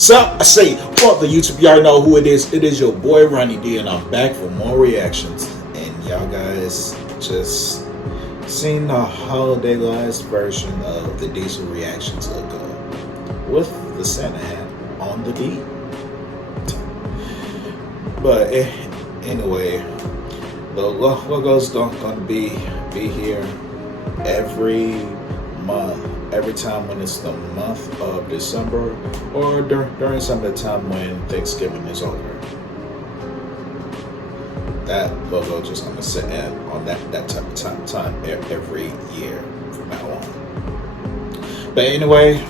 So I say, fuck the YouTube. Y'all know who it is. It is your boy Ronnie D, and I'm back for more reactions. And y'all guys just seen the holiday last version of the Diesel reactions ago with the Santa hat on the beat. But anyway, the logo's going to be here every month. Every time when it's the month of December or during some of the time when Thanksgiving is over. That logo just gonna sit in on that type of time every year from now on. But anyway,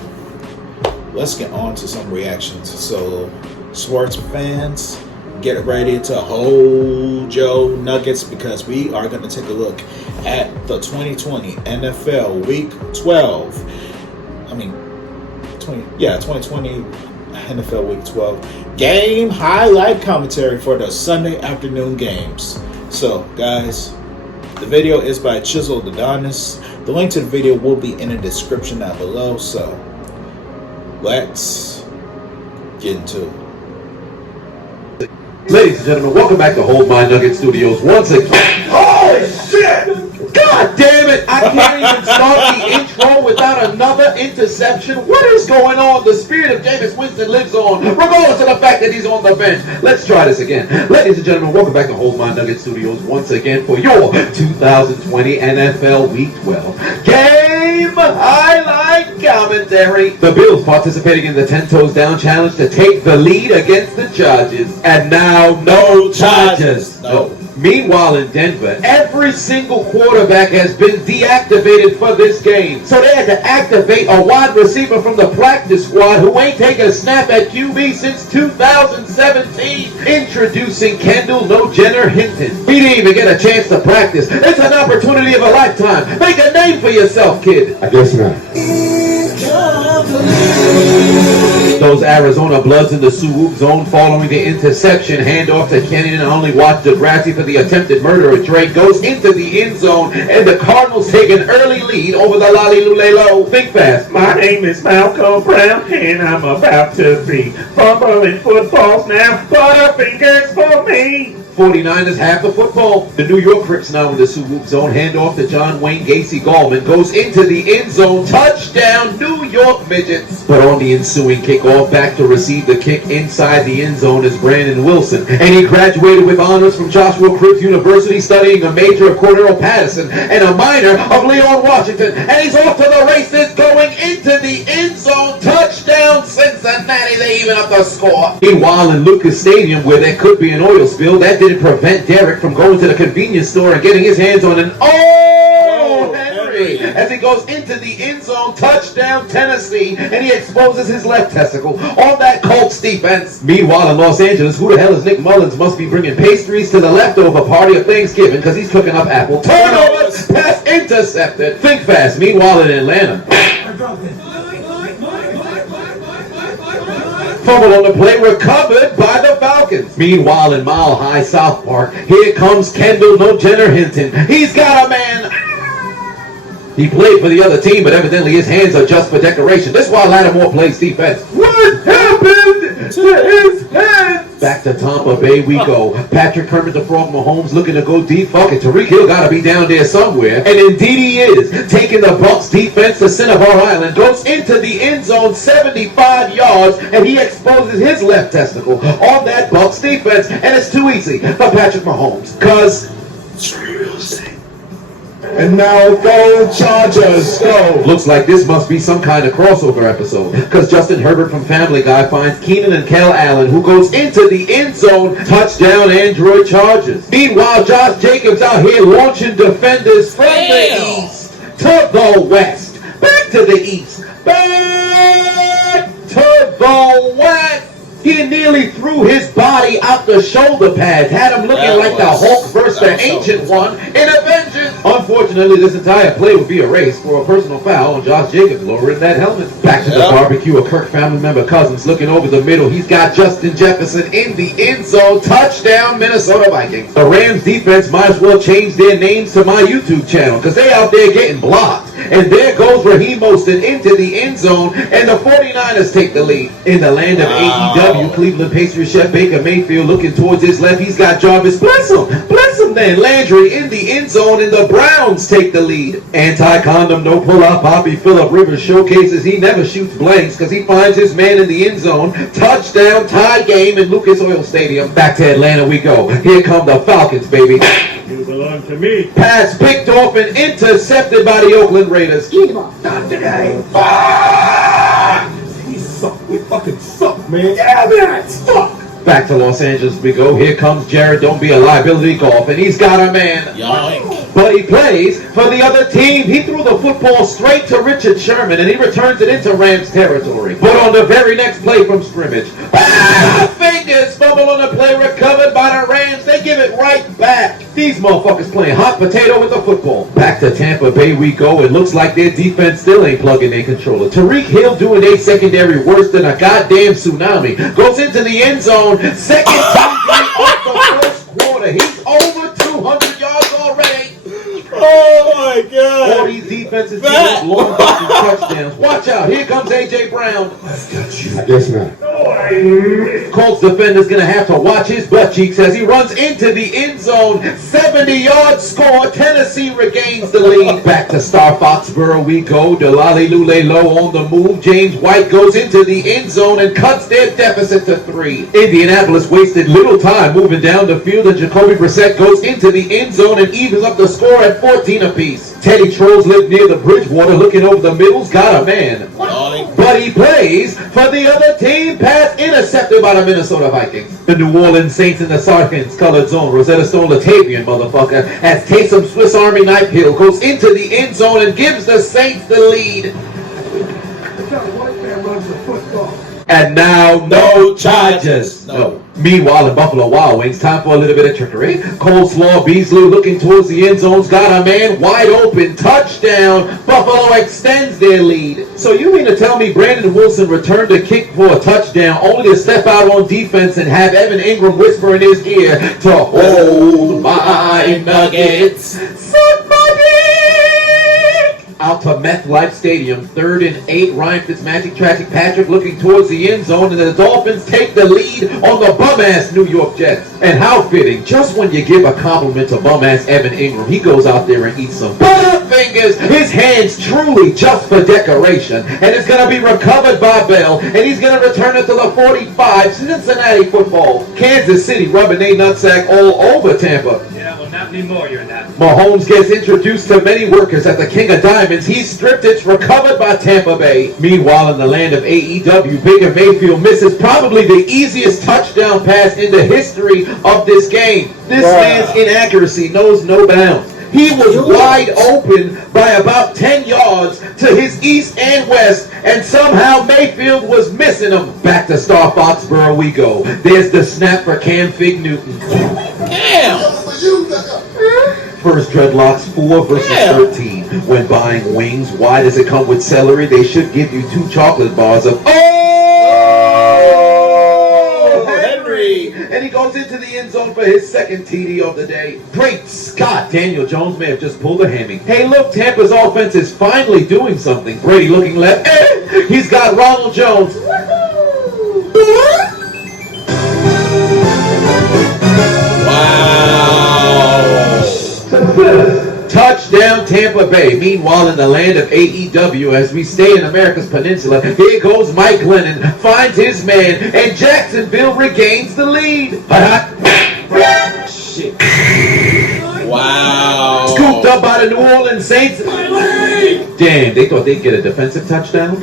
let's get on to some reactions. So sports fans, get ready to hold your nuggets because we are going to take a look at the 2020 NFL Week 12. 2020 NFL Week 12 game highlight commentary for the Sunday afternoon games. So, guys, the video is by Chiseled, Adonis. The link to the video will be in the description down below. So, let's get into it. Ladies and gentlemen, welcome back to Hold My Nugget Studios once again. Holy shit! God damn it! I can't even start the intro without another interception. What is going on? The spirit of Jameis Winston lives on, regardless of the fact that he's on the bench. Let's try this again. Ladies and gentlemen, welcome back to Hold My Nugget Studios once again for your 2020 NFL Week 12 game highlight commentary. The Bills participating in the 10 Toes Down challenge to take the lead against the Chargers. And now, no charges. No. Meanwhile, in Denver, every single quarterback has been deactivated for this game. So they had to activate a wide receiver from the practice squad who ain't taken a snap at QB since 2017. Introducing Kendall No Jenner Hinton. He didn't even get a chance to practice. It's an opportunity of a lifetime. Make a name for yourself, kid. I guess not. Those Arizona Bloods in the swoop zone following the interception. Handoff to Kenyon and only watch Degrassi for the attempted murder of Drake. Goes into the end zone and the Cardinals take an early lead over the Lolly-Lulelo. Think fast. My name is Malcolm Brown and I'm about to be fumbling footballs now. Butterfingers for me. 49ers have the football. The New York Crips now in the swoop zone. Handoff to John Wayne Gacy Gallman. Goes into the end zone. Touchdown, New York Midgets. But on the ensuing kickoff, back to receive the kick inside the end zone is Brandon Wilson. And he graduated with honors from Joshua Crips University, studying a major of Cordero Patterson and a minor of Leon Washington. And he's off to the races, going into the end zone. Touchdown, Cincinnati. They even up the score. Meanwhile, in Lucas Stadium, where there could be an oil spill, that didn't prevent Derek from going to the convenience store and getting his hands on an Henry as he goes into the end zone. Touchdown, Tennessee, and he exposes his left testicle on that Colts defense. Meanwhile, in Los Angeles, who the hell is Nick Mullins? Must be bringing pastries to the leftover party of Thanksgiving because he's cooking up apple. Turnover, pass intercepted. Think fast. Meanwhile, in Atlanta, fumble on the play recovered by the Falcons. Meanwhile, in Mile High South Park, here comes Kendall No Jenner Hinton. He's got a man. He played for the other team, but evidently his hands are just for decoration. This is why Lattimore plays defense. What happened to his hands? Back to Tampa Bay we go. Patrick Kermit the Frog Mahomes looking to go deep. Fuck it, Tariq Hill gotta be down there somewhere. And indeed he is. Taking the Bucs defense to Cinnabar Island. Goes into the end zone 75 yards. And he exposes his left testicle on that Bucs defense. And it's too easy for Patrick Mahomes. Cause it's real estate. And now go Chargers, go! Looks like this must be some kind of crossover episode, because Justin Herbert from Family Guy finds Keenan and Kel Allen, who goes into the end zone. Touchdown, Android Chargers. Meanwhile, Josh Jacobs out here launching defenders from the east to the west. Back to the east. Back to the west. He nearly threw his body out the shoulder pads, had him looking like the Hulk versus the Ancient One in a vengeance. Unfortunately, this entire play would be erased for a personal foul on Josh Jacobs lowering that helmet. Back to the barbecue, a Kirk family member Cousins looking over the middle. He's got Justin Jefferson in the end zone. Touchdown, Minnesota Vikings. The Rams defense might as well change their names to my YouTube channel because they out there getting blocked. And there goes Raheem Mostert into the end zone, and the 49ers take the lead. In the land of AEW, Cleveland pastry chef Baker Mayfield looking towards his left. He's got Jarvis. Bless him then. Landry in the end zone, and the Browns take the lead. Anti-condom, no pull-out Bobby Phillip Rivers showcases he never shoots blanks because he finds his man in the end zone. Touchdown, tie game in Lucas Oil Stadium. Back to Atlanta we go. Here come the Falcons, baby. You belong to me. Pass picked off and intercepted by the Oakland Raiders. Not today. He suck. We fucking suck, man. Yeah, man, suck. Back to Los Angeles we go. Here comes Jared Don't Be a Liability Golf, and he's got a man. Yoink. But he plays for the other team. He threw the football straight to Richard Sherman, and he returns it into Rams territory. But on the very next play from scrimmage, fingers fumble on the play, recovered by the Rams. They give it right back. These motherfuckers playing hot potato with the football. Back to Tampa Bay we go. It looks like their defense still ain't plugging their controller. Tariq Hill doing a secondary worse than a goddamn tsunami. Goes into the end zone. Second TD off the first quarter. He's over 200 yards already. Oh my God. All these defenses give up long distance touchdowns. Watch out. Here comes A.J. Brown. I've got you. I guess not. Colts defender's going to have to watch his butt cheeks as he runs into the end zone. 70-yard score. Tennessee regains the lead. Back to Star Foxborough we go. Delali Lulelo on the move. James White goes into the end zone and cuts their deficit to 3. Indianapolis wasted little time moving down the field, and Jacoby Brissett goes into the end zone and evens up the score at 14 apiece. Teddy Trolls live near the Bridgewater, looking over the middle's got a man. But he plays for the other team. Pass intercepted by the Minnesota Vikings. The New Orleans Saints in the Sarkins colored zone. Rosetta Stone Latavian, motherfucker, as Taysom Swiss Army Knife Hill goes into the end zone and gives the Saints the lead. And now, no charges. No. Meanwhile, in Buffalo Wild Wings, time for a little bit of trickery. Coleslaw Beasley looking towards the end zone's got a man wide open. Touchdown. Buffalo extends their lead. So you mean to tell me Brandon Wilson returned a kick for a touchdown only to step out on defense and have Evan Ingram whisper in his ear to hold my nuggets? Suck my dick! Out to MetLife Stadium, 3rd and 8. Ryan Fitzmagic, Tragic Patrick looking towards the end zone, and the Dolphins take the lead on the bum-ass New York Jets. And how fitting, just when you give a compliment to bum-ass Evan Ingram, he goes out there and eats some butterfingers. His hands truly just for decoration. And it's going to be recovered by Bell, and he's going to return it to the 45. Cincinnati football. Kansas City rubbing their nutsack all over Tampa. Yeah, well, not anymore, you're not. Mahomes gets introduced to many workers at the King of Diamonds. He's stripped. It's recovered by Tampa Bay. Meanwhile, in the land of AEW, Baker Mayfield misses probably the easiest touchdown pass in the history of this game. This man's inaccuracy knows no bounds. He was wide open by about 10 yards to his east and west, and somehow Mayfield was missing him. Back to Star Foxborough we go. There's the snap for Cam Fig Newton. Damn. First dreadlocks 4 versus 13. When buying wings, why does it come with celery? They should give you 2 chocolate bars of Henry! And he goes into the end zone for his second TD of the day. Great Scott! Daniel Jones may have just pulled a hammy. Hey look, Tampa's offense is finally doing something. Brady looking left. He's got Ronald Jones. Touchdown Tampa Bay. Meanwhile, in the land of AEW, as we stay in America's Peninsula, here goes Mike Glennon, finds his man, and Jacksonville regains the lead. Shit. Wow. Scooped up by the New Orleans Saints. Damn, they thought they'd get a defensive touchdown.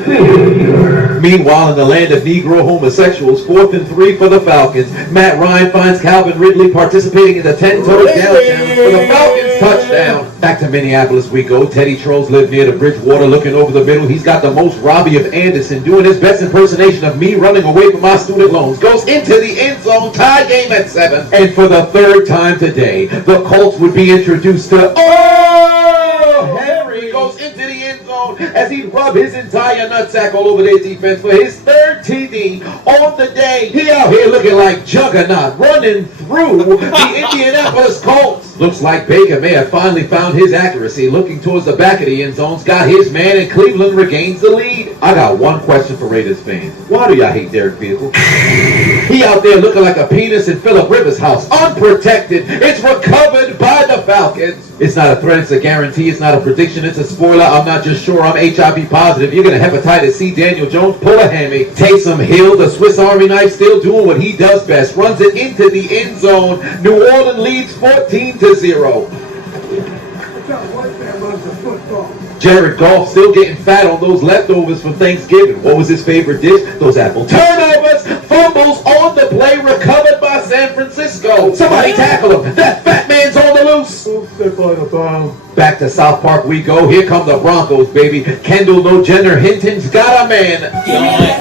Meanwhile, in the land of Negro homosexuals, 4th and 3 for the Falcons. Matt Ryan finds Calvin Ridley participating in the 10-toe downtown for the Falcons touchdown. Back to Minneapolis we go. Teddy Trolls live near the Bridgewater, looking over the middle. He's got the most Robbie of Anderson, doing his best impersonation of me running away from my student loans. Goes into the end zone, tie game at 7. And for the 3rd time today, the Colts would be introduced to Henry. Goes into the end zone as he rub his entire nutsack all over their defense for his 3rd TD on the day. He out here looking like Juggernaut, running through the Indianapolis Colts. Looks like Baker may have finally found his accuracy. Looking towards the back of the end zone's got his man, and Cleveland regains the lead. I got one question for Raiders fans. Why do y'all hate Derek Vehicle? He out there looking like a penis in Phillip Rivers' house, unprotected. It's recovered by the Falcons. It's not a threat, it's a guarantee. It's not a prediction, it's a spoiler. I'm not just sure, I'm HIV positive. You're gonna hepatitis C Daniel Jones pull a hammy. Taysom Hill, the Swiss Army knife, still doing what he does best. Runs it into the end zone. New Orleans leads 14-0. Jared Goff still getting fat on those leftovers from Thanksgiving. What was his favorite dish? Those apple turnovers. Fumbles on the play, recovered by San Francisco. Somebody tackle him. That fat man's on the loose. Back to South Park we go. Here come the Broncos, baby. Kendall No Jenner Hinton's got a man.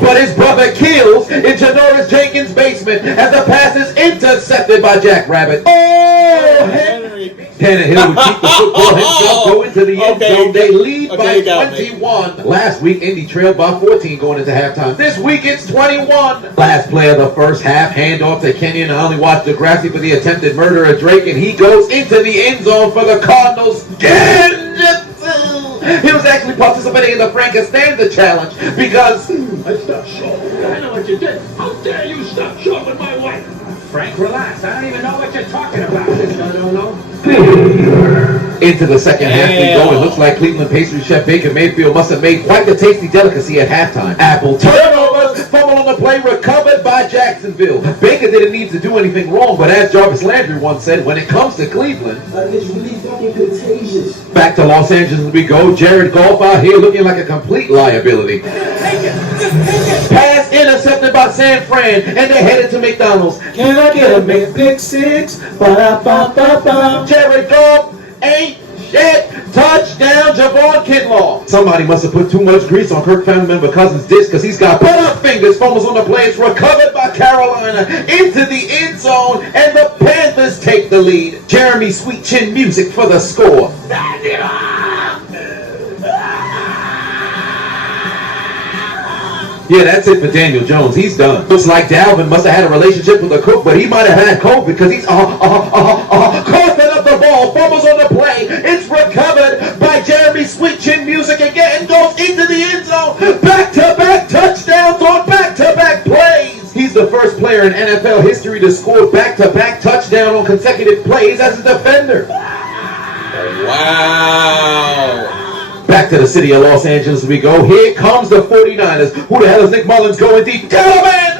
But his brother kills in Janoris Jenkins' basement as the pass is intercepted by Jack Rabbit. Oh, Henry. Tannehill would keep the football himself, go into the end zone. They lead by 21. Last week, Indy trailed by 14 going into halftime. This week, it's 21. Last play of the first half, handoff to Kenyon. I only watched Degrassi for the attempted murder of Drake, and he goes into the end zone for the Cardinals. He was actually participating in the Frankenstein challenge because I stopped short. I know what you did. How dare you stop short with my wife? Frank, relax. I don't even know what you're talking about. I don't know. Into the second half we go. It looks like Cleveland pastry chef Baker Mayfield must have made quite the tasty delicacy at halftime. Apple turnovers, fumble on the play, recovered by Jacksonville. Baker didn't need to do anything wrong, but as Jarvis Landry once said, when it comes to Cleveland, it's really fucking contagious. Back to Los Angeles we go. Jared Goff out here looking like a complete liability. Pass intercepted by San Fran, and they're headed to McDonald's. Can I get a big pick six? Ba-da-ba-ba-ba. Jared Goff ain't shit. Touchdown, Javon Kinlaw. Somebody must have put too much grease on Kirk family member Cousins' disc because he's got butt fingers. Fumbles on the play. It's recovered by Carolina into the end zone, and the Panthers take the lead. Jeremy Sweet Chin music for the score. Yeah, that's it for Daniel Jones. He's done. Looks like Dalvin must have had a relationship with a cook, but he might have had COVID because he's coughing up the ball. Fumbles on the play. It's recovered by Jeremy Sweet Chin music again. Goes into the end zone. Back-to-back touchdowns on back-to-back plays. He's the first player in NFL history to score back-to-back touchdown on consecutive plays as a defender. Wow. Back to the city of Los Angeles we go. Here comes the 49ers. Who the hell is Nick Mullins going deep? Gentlemen!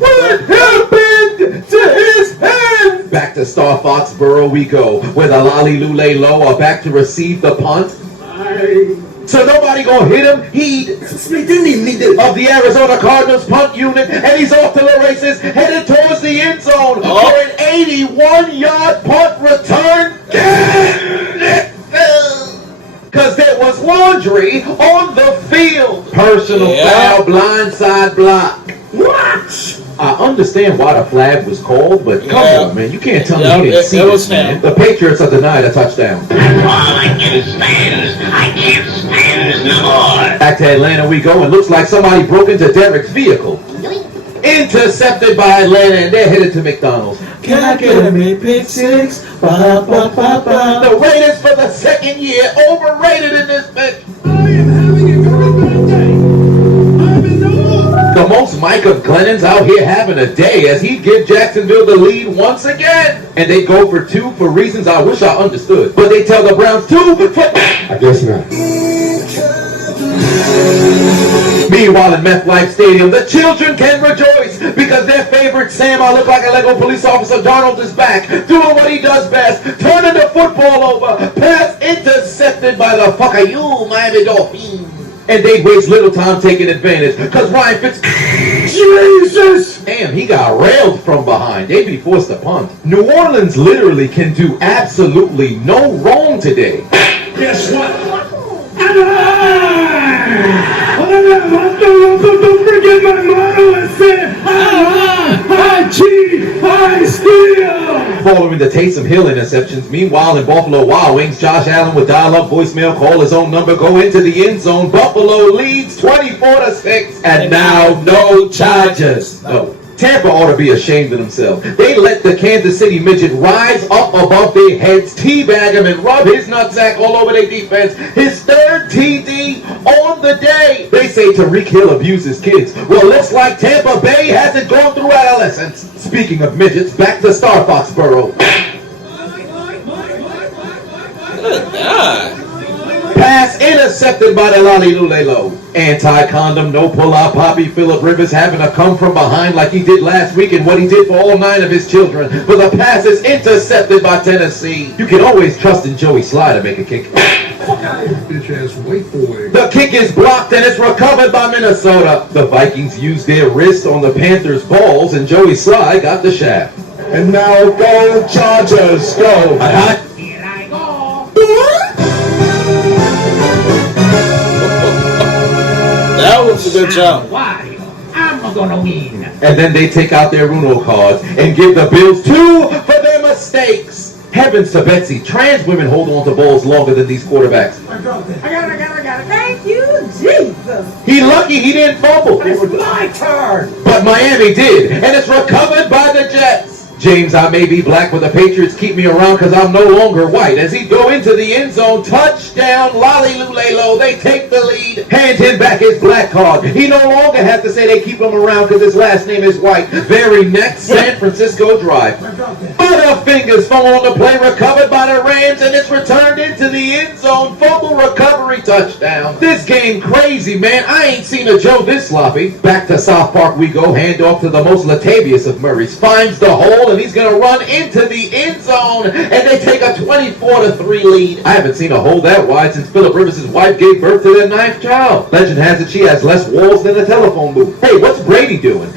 What happened to his hands? Back to Star Foxborough we go, where the Lolly Lule Low are back to receive the punt. So nobody gonna hit him. He didn't even need it. Of the Arizona Cardinals punt unit, and he's off to the races, headed towards the end zone for an 81-yard punt return. Because there was laundry on the field. Personal foul, blindside block. What? I understand why the flag was called, but come on, man. You can't tell me you didn't see this, man. The Patriots are denied a touchdown. That's all I can stand. I can't stand this no more. Back to Atlanta we go, and looks like somebody broke into Derek's vehicle. Intercepted by Atlanta, and they're headed to McDonald's. Can I get a big pick six? Ba-da-ba-ba-ba. The Raiders for the second year overrated in this bitch. I am having a very bad day. I'm in the mood. The most Micah Glennon's out here having a day as he give Jacksonville the lead once again. And they go for two for reasons I wish I understood. But they tell the Browns two for... I guess not. Meanwhile, in MetLife Stadium, the children can rejoice because their favorite Sam, I look like a Lego police officer, Donald is back, doing what he does best, turning the football over, pass intercepted by the fucker you, Miami Dolphins. And they waste little time taking advantage because Ryan Jesus! Damn, he got railed from behind. They be forced to punt. New Orleans literally can do absolutely no wrong today. Guess what? Don't forget my motto. I said, I cheat, I steal. Following the Taysom Hill interceptions, meanwhile in Buffalo Wild Wings, Josh Allen would dial up voicemail, call his own number, go into the end zone. Buffalo leads 24-6, and now no charges. No. Tampa ought to be ashamed of themselves. They let the Kansas City midget rise up above their heads, teabag him, and rub his nutsack all over their defense. His third TD on the day. They say Tyreek Hill abuses kids. Well, looks like Tampa Bay hasn't gone through adolescence. Speaking of midgets, back to Star Foxborough. Good God. Pass intercepted by the Lalilulelo. Anti-condom, no pull-out Poppy Phillip Rivers having to come from behind like he did last week and what he did for all 9 of his children. But the pass is intercepted by Tennessee. You can always trust in Joey Sly to make a kick. Bitch ass white boy. The kick is blocked and it's recovered by Minnesota. The Vikings used their wrist on the Panthers' balls and Joey Sly got the shaft. And now go Chargers, go. Here I go. That was a good jump. Why? I'm gonna win. And then they take out their Uno cards and give the Bills 2 for their mistakes. Heavens to Betsy, trans women hold on to balls longer than these quarterbacks. I got it. Thank you, Jesus. He lucky he didn't fumble. It's my turn. But Miami did, and it's recovered by the Jets. James, I may be black, but the Patriots keep me around because I'm no longer white. As he go into the end zone, touchdown, Lalilulelo, they take the lead. Hand him back his black card. He no longer has to say they keep him around because his last name is White. Very next San Francisco drive. Butterfingers fumble on the play, recovered by the Rams, and it's returned into the end zone. Fumble recovery touchdown. This game crazy, man. I ain't seen a Joe this sloppy. Back to South Park we go. Hand off to the most Latavius of Murrays. Finds the hole, and he's going to run into the end zone, and they take a 24-3 lead. I haven't seen a hole that wide since Phillip Rivers' wife gave birth to their 9th child. Legend has it she has less walls than a telephone booth. Hey, what's Brady doing?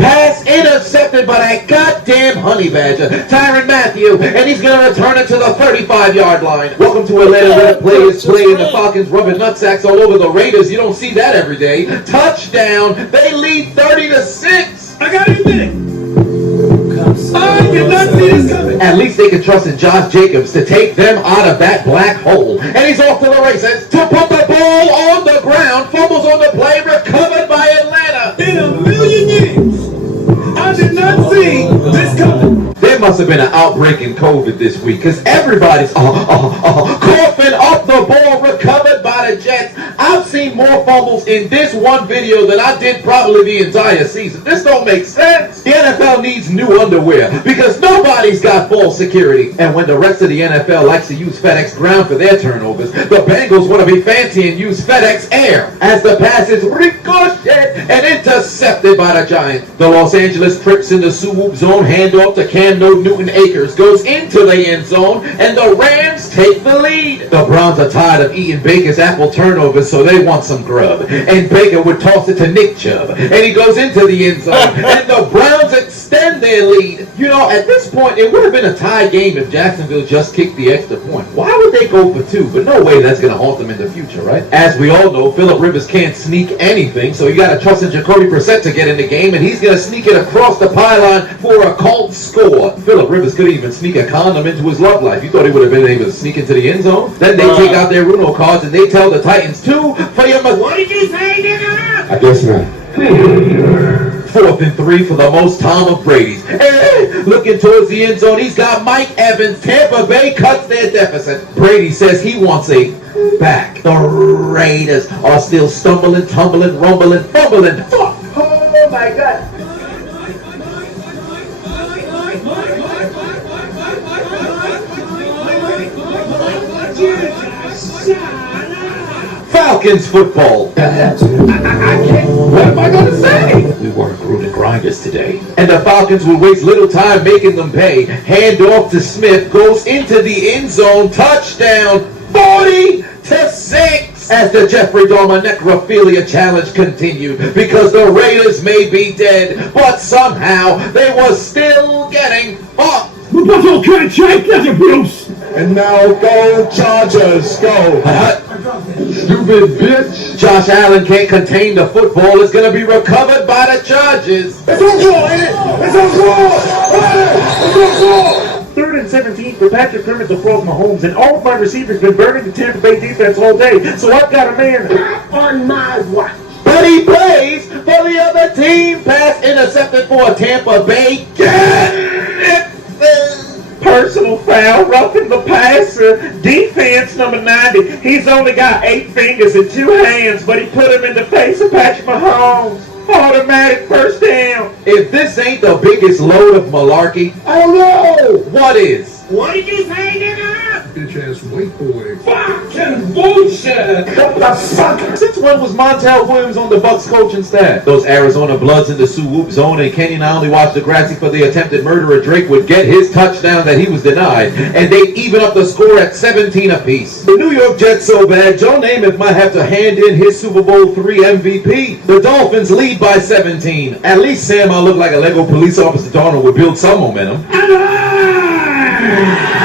Pass intercepted by that goddamn honey badger, Tyrann Mathieu, and he's going to return it to the 35-yard line. Welcome to Atlanta, where the players play and the Falcons rubbing nutsacks all over the Raiders. You don't see that every day. Touchdown. They lead 30-6. I gotta admit it. I did not see this coming. At least they can trust in Josh Jacobs to take them out of that black hole. And he's off to the races to put the ball on the ground. Fumbles on the play, recovered by Atlanta. In a million years, I did not see this coming. There must have been an outbreak in COVID this week because everybody's coughing up the ball, recovered by the Jets. I've seen more fumbles in this one video than I did probably the entire season. This don't make sense. The NFL needs new underwear because nobody's got ball security. And when the rest of the NFL likes to use FedEx Ground for their turnovers, the Bengals want to be fancy and use FedEx Air as the pass is ricocheted and intercepted by the Giants. The Los Angeles Trips in the swoop zone, handoff to Cam Newton-Akers, goes into the end zone, and the Rams take the lead. The Browns are tired of eating Baker's apple turnovers, so they want some grub. And Baker would toss it to Nick Chubb, and he goes into the end zone, and the Browns extend their lead. You know, at this point, it would have been a tie game if Jacksonville just kicked the extra point. Why would they go for 2? But no way that's going to haunt them in the future, right? As we all know, Phillip Rivers can't sneak anything, so you got to trust in Jacoby Brissett to get in the game, and he's going to sneak it across the pylon for a Colts score. Phillip Rivers couldn't even sneak a condom into his love life. You thought he would have been able to sneak into the end zone? Then they take out their Uno cards and they tell the Titans 2 for your... What did you say, nigga? I guess not. 4th and 3 for the most Tom of Brady's. Hey, looking towards the end zone, he's got Mike Evans. Tampa Bay cuts their deficit. Brady says he wants a back. The Raiders are still stumbling, tumbling, rumbling, fumbling. Oh my God. Falcons football. I can't. What am I going to say? We weren't rooting grinders today. And the Falcons will waste little time making them pay. Hand off to Smith. Goes into the end zone. Touchdown. 40-6. As the Jeffrey Dahmer necrophilia challenge continued. Because the Raiders may be dead. But somehow they were still getting fucked. The buffalo can't shake that abuse. And now go Chargers, go. Stupid bitch. Josh Allen can't contain the football. It's going to be recovered by the Chargers. It's on goal, ain't it? It's on goal. It's on goal. 3rd and 17 for Patrick Kermit to throw Mahomes, and all of my receivers been burning the Tampa Bay defense all day. So I've got a man on my watch. But he plays for the other pass intercepted for a Tampa Bay. Personal foul, roughing the passer. Defense number 90. He's only got 8 fingers and 2 hands, but he put him in the face of Patrick Mahomes. Automatic first down. If this ain't the biggest load of malarkey, I don't know what is. What did you say, nigga? Bitch ass white boy. Fucking bullshit! What the fuck? Since when was Montel Williams on the Bucks coaching staff? Those Arizona Bloods in the swoop zone, and Kenny not only watched Degrassi for the attempted murder of Drake would get his touchdown that he was denied, and they even up the score at 17 apiece. The New York Jets so bad, Joe Namath might have to hand in his Super Bowl III MVP. The Dolphins lead by 17. At least Sam I look like a Lego police officer Donald would build some momentum.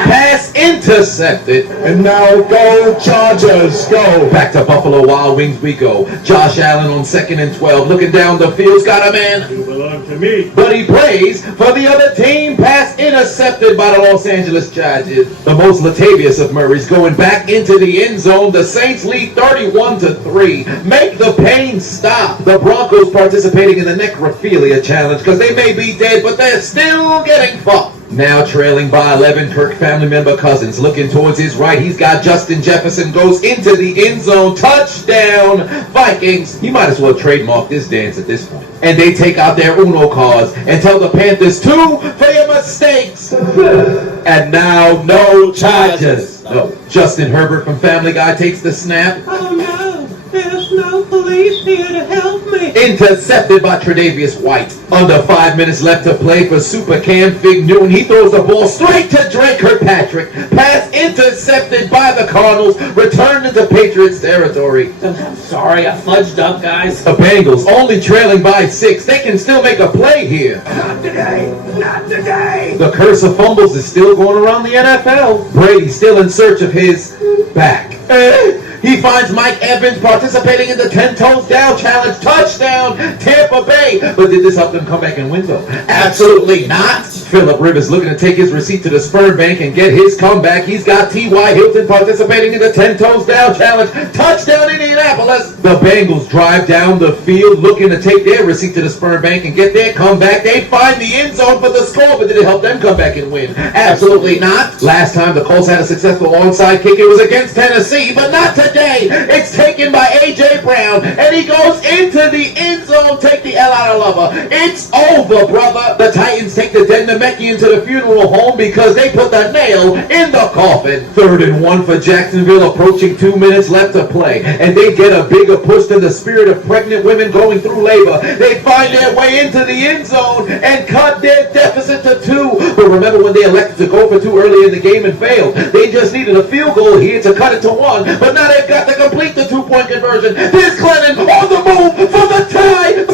Pass intercepted. And now go Chargers, go. Back to Buffalo Wild Wings we go. Josh Allen on 2nd and 12. Looking down the field's got a man. You belong to me. But he plays for the other team. Pass intercepted by the Los Angeles Chargers. The most Latavius of Murray's going back into the end zone. The Saints lead 31-3. Make the pain stop. The Broncos participating in the necrophilia challenge because they may be dead, but they're still getting fucked. Now trailing by 11, Kirk family member Cousins looking towards his right. He's got Justin Jefferson, goes into the end zone. Touchdown, Vikings. He might as well trademark this dance at this point. And they take out their Uno cards and tell the Panthers 2 for your mistakes. And now no Chargers. No. Justin Herbert from Family Guy takes the snap. Oh no, there's no police here to help me. Intercepted by Tre'Davious White. Under 5 minutes left to play for Super Cam Fig Newton. He throws the ball straight to Drake Kirkpatrick. Pass intercepted by the Cardinals. Returned into Patriots territory. I'm sorry, I fudged up, guys. The Bengals only trailing by 6. They can still make a play here. Not today! Not today! The curse of fumbles is still going around the NFL. Brady still in search of his back. He finds Mike Evans participating in the 10 toes down challenge. Touchdown, Tampa Bay. But did this help them come back and win though? Absolutely not. Phillip Rivers looking to take his receipt to the sperm bank and get his comeback. He's got T.Y. Hilton participating in the 10 toes down challenge. Touchdown, Indianapolis. The Bengals drive down the field looking to take their receipt to the sperm bank and get their comeback. They find the end zone for the score, but did it help them come back and win? Absolutely not. Last time the Colts had a successful onside kick, it was against Tennessee, but not today. It's taken by A.J. Brown, and he goes into the end zone. Take the L out of Lover. It's over, brother. The Titans take the Dendemekian to the funeral home because they put the nail in the coffin. 3rd and 1 for Jacksonville, approaching 2 minutes left to play, and they get a bigger push than the spirit of pregnant women going through labor. They find their way into the end zone and cut their deficit to 2. But remember when they elected to go for 2 early in the game and failed? They just needed a field goal here to cut it to 1, but now they've got to complete the 2-point conversion. Here's Glennon on the move for the tie.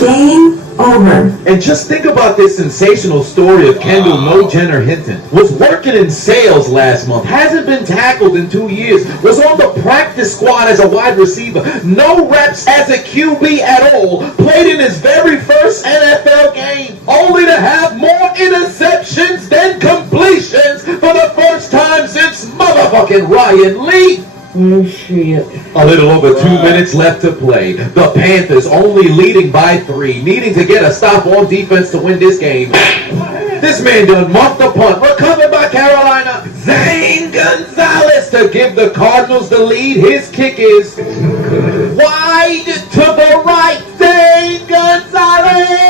Game over. And just think about this sensational story of Kendall No Jenner Hinton. Was working in sales last month. Hasn't been tackled in 2 years. Was on the practice squad as a wide receiver. No reps as a QB at all. Played in his very first NFL game. Only to have more interceptions than completions for the first time since motherfucking Ryan Lee. Oh shit. A little over 2 minutes left to play. The Panthers only leading by 3, needing to get a stop on defense to win this game. This man done muffed the punt, recovered by Carolina. Zane Gonzalez to give the Cardinals the lead. His kick is wide to the right. Zane Gonzalez!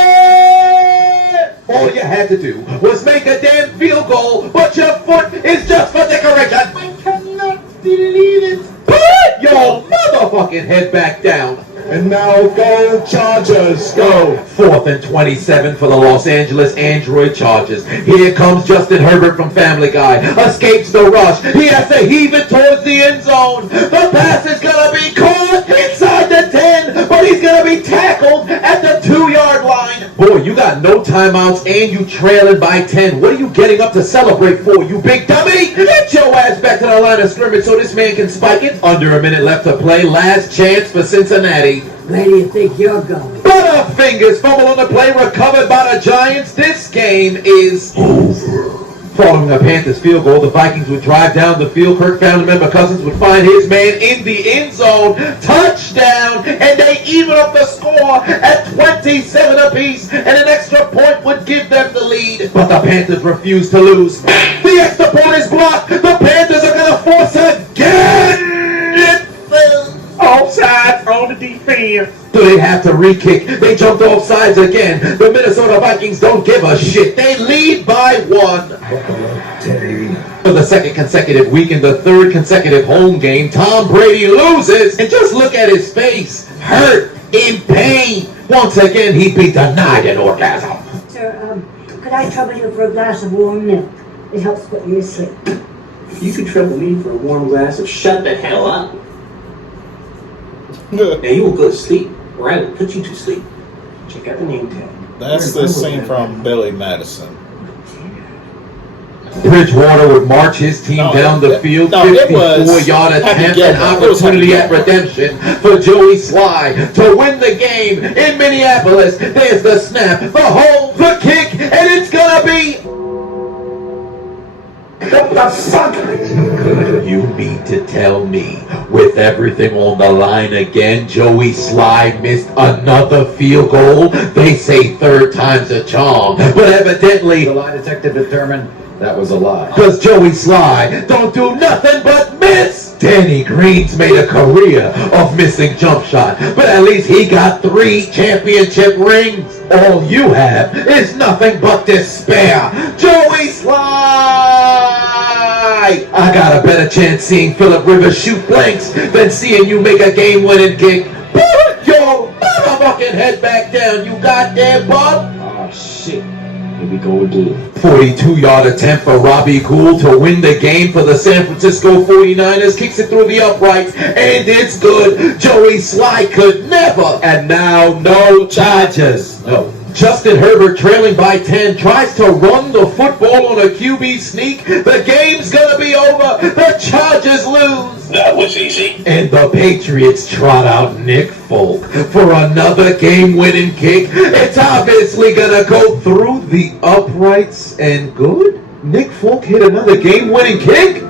All you had to do was make a damn field goal, but your foot is just for decoration. I cannot believe it. Put your motherfucking head back down. And now go Chargers, go. 4th and 27 for the Los Angeles Android Chargers. Here comes Justin Herbert from Family Guy. Escapes the rush. He has to heave it towards the end zone. The pass is going to be caught inside the 10, but he's going to be tackled at the 2-yard line. Boy, you got no timeouts and you trailing by 10. What are you getting up to celebrate for, you big dummy? Get your ass back to the line of scrimmage so this man can spike it. Under a minute left to play. Last chance for Cincinnati. Where do you think you're going? Butterfingers fumble on the play, recovered by the Giants. This game is over. Following a Panthers field goal, the Vikings would drive down the field. Kirk family member Cousins would find his man in the end zone. Touchdown! And they even up the score at 27 apiece. And an extra point would give them the lead. But the Panthers refuse to lose. The extra point is blocked. The Panthers are going to force again. Offside on the defense. So they have to re-kick. They jumped off sides again. The Minnesota Vikings don't give a shit. They lead by 1. For the second consecutive week in the third consecutive home game, Tom Brady loses. And just look at his face. Hurt, in pain. Once again, he'd be denied an orgasm. Sir, could I trouble you for a glass of warm milk? It helps put me to sleep. You could trouble me for a warm glass of shut the hell up. Now you will go to sleep, or I will put you to sleep. Check out the name tag. That's the scene from Billy Madison. Bridgewater would march his team down the field, 54-yard attempt, an opportunity at redemption for Joey Sly to win the game in Minneapolis. There's the snap, the hold, the kick, and it's gonna be... You mean to tell me, with everything on the line again, Joey Sly missed another field goal? They say third time's a charm, but evidently... The lie detective determined that was a lie. Because Joey Sly don't do nothing but miss. Danny Green's made a career of missing jump shot, but at least he got 3 championship rings. All you have is nothing but despair. Joey Sly! I got a better chance seeing Phillip Rivers shoot blanks than seeing you make a game-winning kick. Put your motherfucking head back down, you goddamn bum! Oh shit. Here we go again. 42-yard attempt for Robbie Gould to win the game for the San Francisco 49ers. Kicks it through the uprights, and it's good. Joey Sly could never. And now, no charges. No. Justin Herbert, trailing by 10, tries to run the football on a QB sneak. The game's gonna be over. The Chargers lose. That was easy. And the Patriots trot out Nick Folk for another game-winning kick. It's obviously gonna go through the uprights and good. Nick Folk hit another game-winning kick.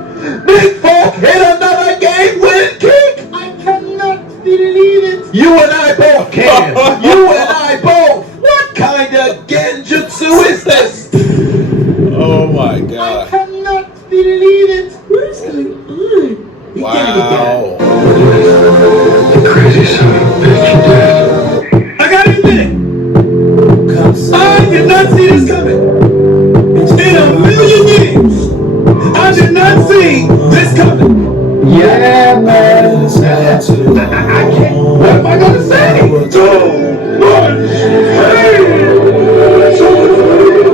Nick Folk hit another game-winning kick. I cannot believe it. You and I both can. You and I both. What kind of genjutsu is this? Oh my god. I cannot believe it. What is going on? Wow. The crazy son of a bitch, you did. I gotta admit it. I did not see this coming. In a million years, I did not see this coming. Yeah, man. I can't. What am I gonna say? Too much pain.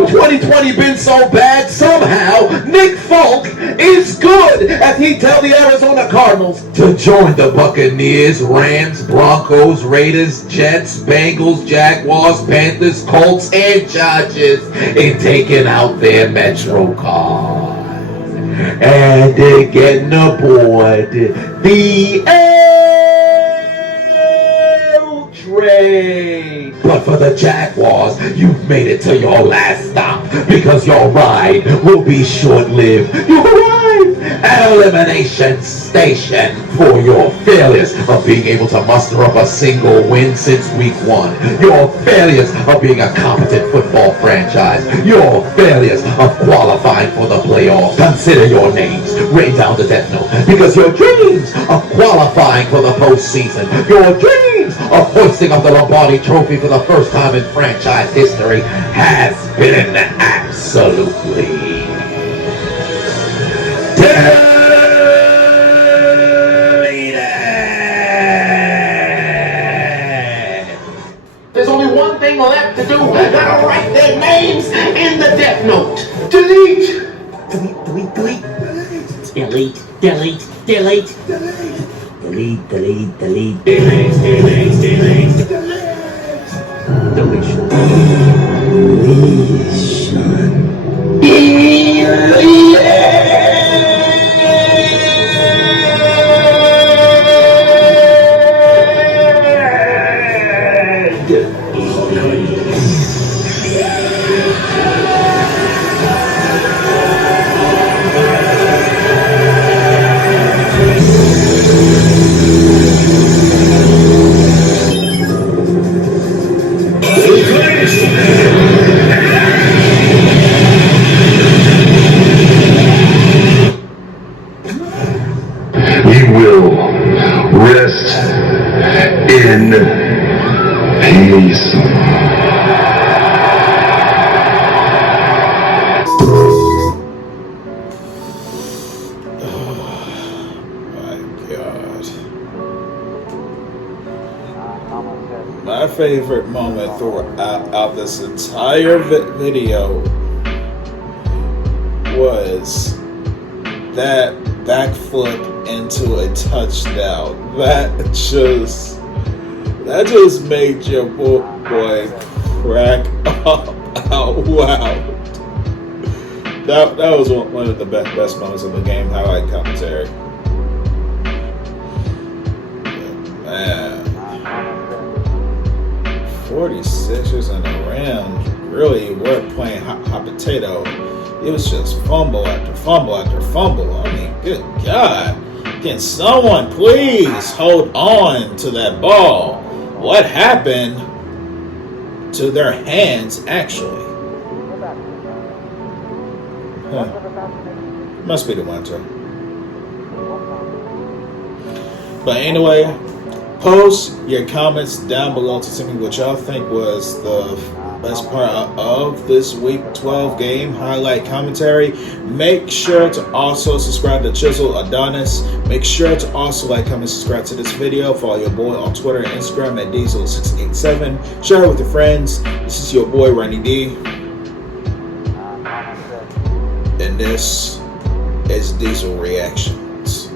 2020 been so bad, somehow Nick Folk is good as he tell the Arizona Cardinals to join the Buccaneers, Rams, Broncos, Raiders, Jets, Bengals, Jaguars, Panthers, Colts, and Chargers in taking out their Metro card. And they're getting aboard the L train. But for the Jaguars, you've made it to your last stop because your ride will be short-lived. You arrived at Elimination Station for your failures of being able to muster up a single win since week 1. Your failures of being a competent football franchise. Your failures of qualifying for the playoffs. Consider your names written down the death note because your dreams of qualifying for the postseason, your dreams of hoisting up the Lombardi Trophy for the first time in franchise history has been absolutely deleted. There's only one thing left to do. That'll write their names in the death note. Delete. Delete, delete, delete. Delete, delete, delete. Delete, delete, delete. Delete, delete, delete. Deletion. will rest in peace. My favorite moment throughout this entire video was that backflip into a touchdown. That just made your boy crack up out loud. That was one of the best moments of the game. Highlight commentary. Man. 46ers and the Rams really were playing hot potato. It was just fumble after fumble after fumble. I mean, good God. Can someone please hold on to that ball? What happened to their hands, actually? Must be the winter. But anyway, post your comments down below to tell me what y'all think was the best part of this week 12 game highlight commentary. Make sure to also subscribe to Chiseled Adonis. Make sure to also like, comment, subscribe to this video. Follow your boy on Twitter and Instagram at Diesel687. Share it with your friends. This is your boy Randy D. And this is Diesel Reactions.